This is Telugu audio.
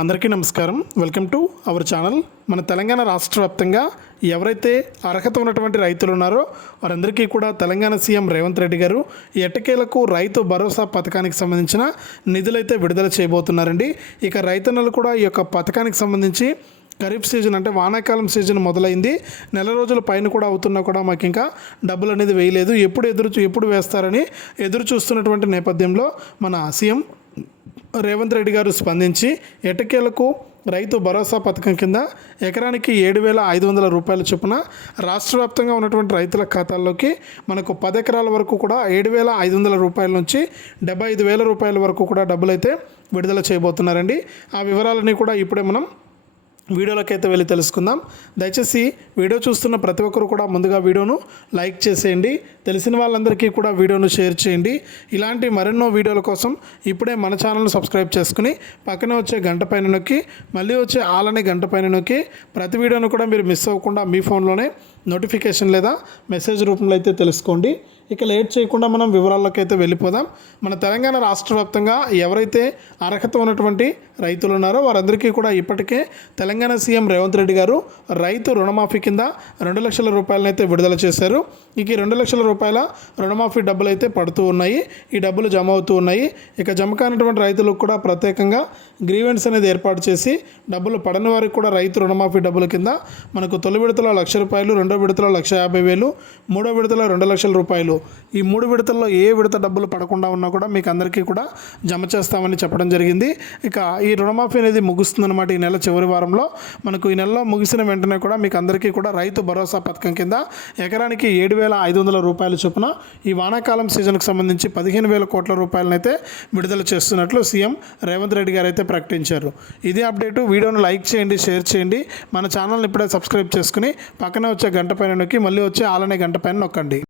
అందరికీ నమస్కారం. Welcome to our channel. మన తెలంగాణ రాష్ట్ర వ్యాప్తంగా ఎవరైతే అర్హత ఉన్నటువంటి రైతులు ఉన్నారో వారందరికీ కూడా తెలంగాణ సీఎం రేవంత్ రెడ్డి గారు ఎట్టకేలకు రైతు భరోసా పథకానికి సంబంధించిన నిధులైతే విడుదల చేయబోతున్నారండి. ఇక రైతన్నలు కూడా ఈ యొక్క పథకానికి సంబంధించి ఖరీఫ్ సీజన్ అంటే వానాకాలం సీజన్ మొదలైంది. నెల రోజుల పైన కూడా అవుతున్నా కూడా మాకు ఇంకా డబ్బులు అనేది వేయలేదు. ఎప్పుడు ఎదురు ఎప్పుడు వేస్తారని ఎదురు చూస్తున్నటువంటి నేపథ్యంలో మన సీఎం రేవంత్ రెడ్డి గారు స్పందించి ఎటకేలకు రైతు భరోసా పథకం కింద ఎకరానికి ఏడు వేల ఐదు వందల రూపాయల చొప్పున రాష్ట్ర వ్యాప్తంగా ఉన్నటువంటి రైతుల ఖాతాల్లోకి మనకు పది ఎకరాల వరకు కూడా ఏడు వేల ఐదు వందల రూపాయల నుంచి డెబ్బై ఐదు వేల రూపాయల వరకు కూడా డబ్బులు అయితే విడుదల చేయబోతున్నారండి. ఆ వివరాలన్నీ కూడా ఇప్పుడే మనం వీడియోలోకి అయితే వెళ్ళి తెలుసుకుందాం. దయచేసి వీడియో చూస్తున్న ప్రతి ఒక్కరు కూడా ముందుగా వీడియోను లైక్ చేసేయండి. తెలిసిన వాళ్ళందరికీ కూడా వీడియోను షేర్ చేయండి. ఇలాంటి మరెన్నో వీడియోల కోసం ఇప్పుడే మన ఛానల్ను సబ్స్క్రైబ్ చేసుకుని పక్కనే వచ్చే గంట పైన నొక్కి మళ్ళీ వచ్చే ఆలని గంట పైన నొక్కి ప్రతి వీడియోను కూడా మీరు మిస్ అవ్వకుండా మీ ఫోన్లోనే నోటిఫికేషన్ లేదా మెసేజ్ రూపంలో అయితే తెలుసుకోండి. ఇక లేట్ చేయకుండా మనం వివరాల్లోకి అయితే వెళ్ళిపోదాం. మన తెలంగాణ రాష్ట్ర వ్యాప్తంగా ఎవరైతే అర్హత ఉన్నటువంటి రైతులు ఉన్నారో వారందరికీ కూడా ఇప్పటికే తెలంగాణ సీఎం రేవంత్ రెడ్డి గారు రైతు రుణమాఫీ కింద రెండు లక్షల రూపాయలనైతే విడుదల చేశారు. ఇక ఈ రెండు లక్షల రూపాయలు రుణమాఫీ డబ్బులు అయితే పడుతూ ఉన్నాయి. ఈ డబ్బులు జమ అవుతూ ఉన్నాయి. ఇక జమ కానటువంటి రైతులకు కూడా ప్రత్యేకంగా గ్రీవెన్స్ అనేది ఏర్పాటు చేసి డబ్బులు పడని వారికి కూడా రైతు రుణమాఫీ డబ్బుల కింద మనకు తొలి విడతలో లక్ష రూపాయలు రెండో విడతలో లక్ష యాభై వేలు మూడో విడతలో రెండు లక్షల రూపాయలు. ఈ మూడు విడతల్లో ఏ విడత డబ్బులు పడకుండా ఉన్నా కూడా మీకు అందరికీ కూడా జమ చేస్తామని చెప్పడం జరిగింది. ఇక ఈ రుణమాఫీ అనేది ముగుస్తుందన్నమాట ఈ నెల చివరి వారంలో. మనకు ఈ నెలలో ముగిసిన వెంటనే కూడా మీకు అందరికీ కూడా రైతు భరోసా పథకం కింద ఎకరానికి ఏడు వేల ఐదు వందల రూపాయలు రూపాయల చొప్పున ఈ వానాకాలం సీజన్కు సంబంధించి పదిహేను వేల కోట్ల రూపాయలనైతే విడుదల చేస్తున్నట్లు సీఎం రేవంత్ రెడ్డి గారు అయితే ప్రకటించారు. ఇదే అప్డేటు వీడియోను లైక్ చేయండి షేర్ చేయండి. మన ఛానల్ని ఇప్పుడే సబ్స్క్రైబ్ చేసుకుని పక్కనే వచ్చే గంట పైన నొక్కి మళ్ళీ వచ్చే ఆలనే గంట పైన నొక్కండి.